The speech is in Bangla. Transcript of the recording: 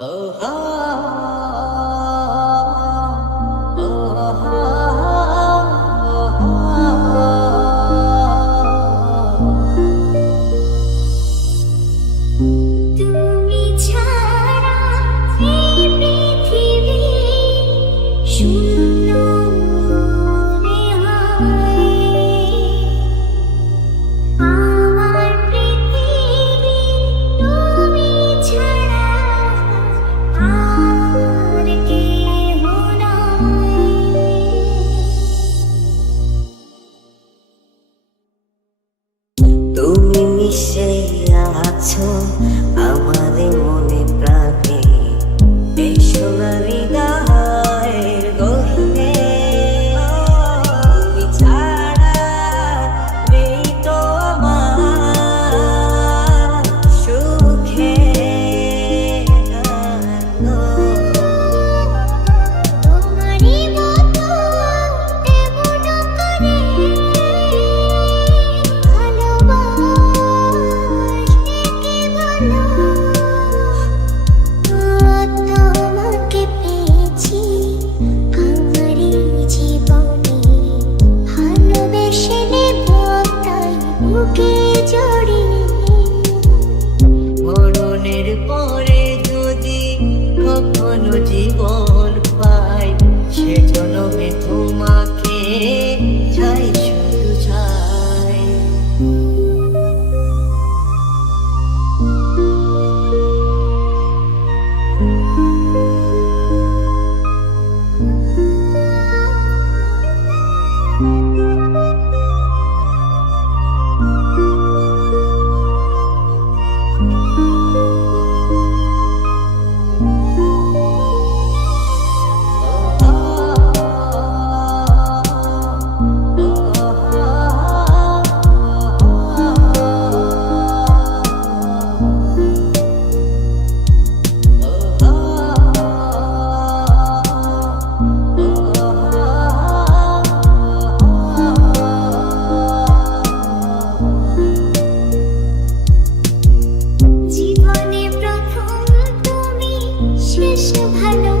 তুমি ছাড়া এই পৃথিবী শূন্য মনে হয়। আমার পৃথিবী তুমি ছাড়া আর কেহ নাই। তুমি মিশে আছো আমাদের মনে প্রাণে, এই সোনালি গায়ের গহনে। তুমি ছাড়া নেই তো আমার সুখে তোমারই মতো এমন করে ভালোবাসে কে বলো? তোমাকে পেয়েছি আমারই জীবনে, ভালোবেসে নেব তাই বুকে জড়িয়ে। মরণের পরে যদি কখনো জীবন পাই, সে জন্মে তোমাকে চাই, শুধু চাই। জীবনে প্রথম তুমি শেষ ভালো